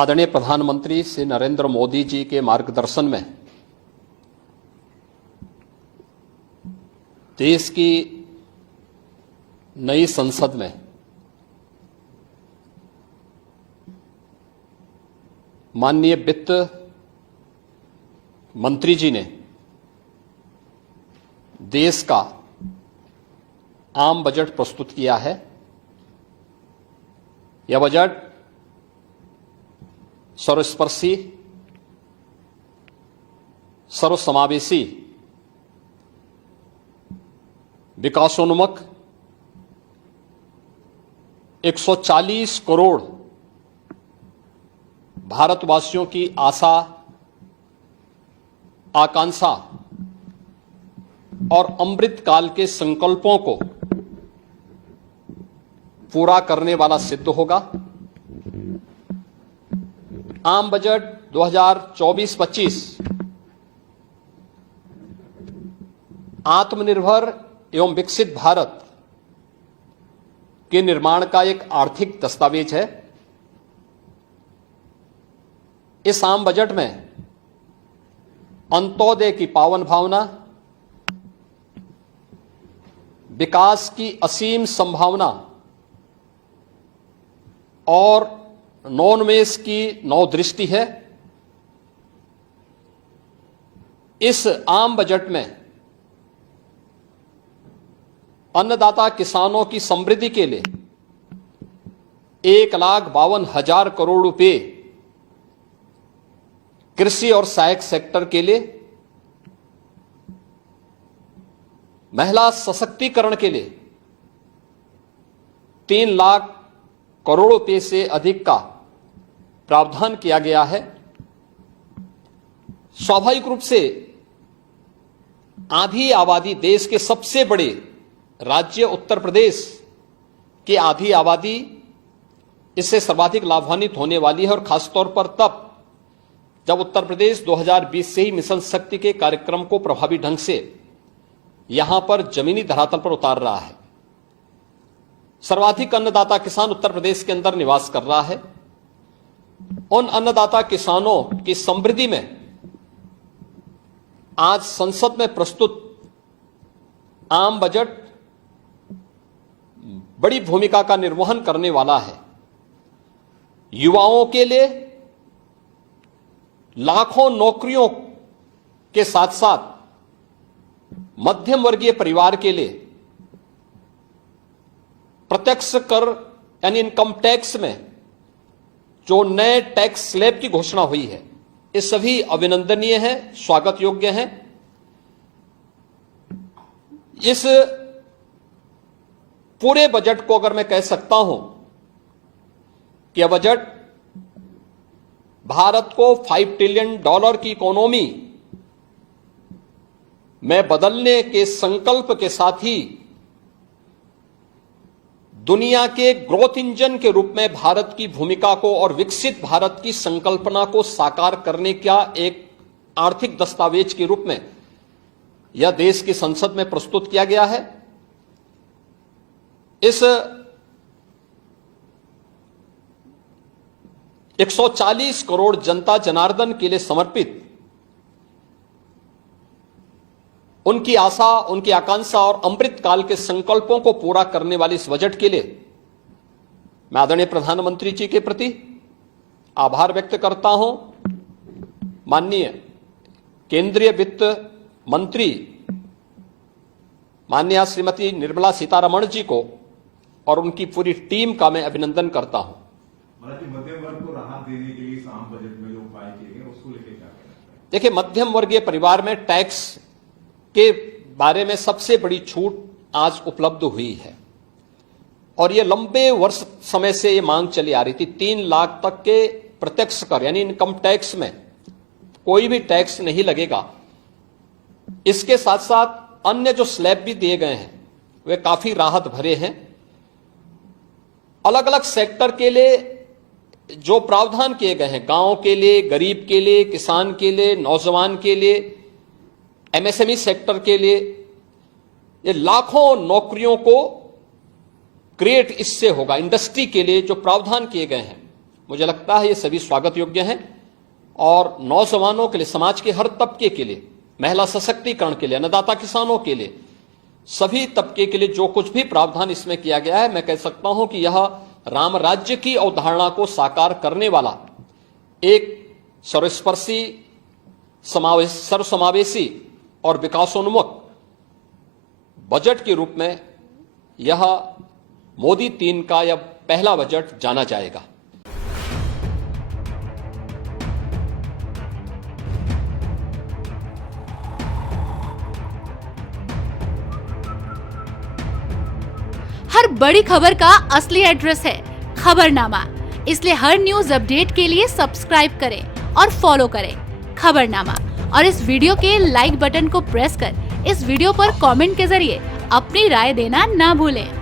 आदरणीय प्रधानमंत्री श्री नरेंद्र मोदी जी के मार्गदर्शन में देश की नई संसद में माननीय वित्त मंत्री जी ने देश का आम बजट प्रस्तुत किया है। यह बजट सर्वस्पर्शी, सर्वसमावेशी, विकासोन्मुख 140 करोड़ भारतवासियों की आशा, आकांक्षा और अमृत काल के संकल्पों को पूरा करने वाला सिद्ध होगा। आम बजट 2024-25 आत्मनिर्भर एवं विकसित भारत के निर्माण का एक आर्थिक दस्तावेज है। इस आम बजट में अंत्योदय की पावन भावना, विकास की असीम संभावना और नवोन्मेष की नवदृष्टि है। इस आम बजट में अन्नदाता किसानों की समृद्धि के लिए 1,52,000 करोड़ रुपए, कृषि और सहायक सेक्टर के लिए, महिला सशक्तिकरण के लिए 3 लाख करोड़ रुपए से अधिक का प्रावधान किया गया है। स्वाभाविक रूप से आधी आबादी, देश के सबसे बड़े राज्य उत्तर प्रदेश की आधी आबादी इससे सर्वाधिक लाभान्वित होने वाली है, और खासतौर पर तब जब उत्तर प्रदेश 2020 से ही मिशन शक्ति के कार्यक्रम को प्रभावी ढंग से यहां पर जमीनी धरातल पर उतार रहा है। सर्वाधिक अन्नदाता किसान उत्तर प्रदेश के अंदर निवास कर रहा है। उन अन्नदाता किसानों की समृद्धि में आज संसद में प्रस्तुत आम बजट बड़ी भूमिका का निर्वहन करने वाला है। युवाओं के लिए लाखों नौकरियों के साथ साथ मध्यम वर्गीय परिवार के लिए प्रत्यक्ष कर यानी इनकम टैक्स में जो नए टैक्स स्लैब की घोषणा हुई है, ये सभी अभिनंदनीय है, स्वागत योग्य है। इस पूरे बजट को अगर मैं कह सकता हूं कि यह बजट भारत को $5 ट्रिलियन की इकोनॉमी में बदलने के संकल्प के साथ ही दुनिया के ग्रोथ इंजन के रूप में भारत की भूमिका को और विकसित भारत की संकल्पना को साकार करने का एक आर्थिक दस्तावेज के रूप में यह देश की संसद में प्रस्तुत किया गया है। इस 140 करोड़ जनता जनार्दन के लिए समर्पित, उनकी आशा, उनकी आकांक्षा और अमृत काल के संकल्पों को पूरा करने वाले इस बजट के लिए मैं आदरणीय प्रधानमंत्री जी के प्रति आभार व्यक्त करता हूं। माननीय केंद्रीय वित्त मंत्री माननीय श्रीमती निर्मला सीतारमण जी को और उनकी पूरी टीम का मैं अभिनंदन करता हूं। मध्यम वर्ग को राहत देने के लिए इस आम बजट में जो उपाय किए गए उसको लेकर क्या कहना है? देखिए, मध्यम वर्गीय परिवार में टैक्स के बारे में सबसे बड़ी छूट आज उपलब्ध हुई है, और यह लंबे वर्ष समय से यह मांग चली आ रही थी। 3 लाख तक के प्रत्यक्ष कर यानी इनकम टैक्स में कोई भी टैक्स नहीं लगेगा। इसके साथ साथ अन्य जो स्लैब भी दिए गए हैं वे काफी राहत भरे हैं। अलग अलग सेक्टर के लिए जो प्रावधान किए गए हैं, गांव के लिए, गरीब के लिए, किसान के लिए, नौजवान के लिए, एमएसएमई सेक्टर के लिए, ये लाखों नौकरियों को क्रिएट इससे होगा। इंडस्ट्री के लिए जो प्रावधान किए गए हैं, मुझे लगता है ये सभी स्वागत योग्य हैं और नौजवानों के लिए, समाज के हर तबके के लिए, महिला सशक्तिकरण के लिए, अन्नदाता किसानों के लिए, सभी तबके के लिए जो कुछ भी प्रावधान इसमें किया गया है, मैं कह सकता हूं कि यह राम राज्य की अवधारणा को साकार करने वाला एक सर्वस्पर्शी, सर्वसमावेशी और विकासोन्मुख बजट के रूप में यह मोदी 3 का यह पहला बजट जाना जाएगा। हर बड़ी खबर का असली एड्रेस है खबरनामा, इसलिए हर न्यूज अपडेट के लिए सब्सक्राइब करें और फॉलो करें खबरनामा और इस वीडियो के लाइक बटन को प्रेस कर इस वीडियो पर कमेंट के जरिए अपनी राय देना ना भूलें।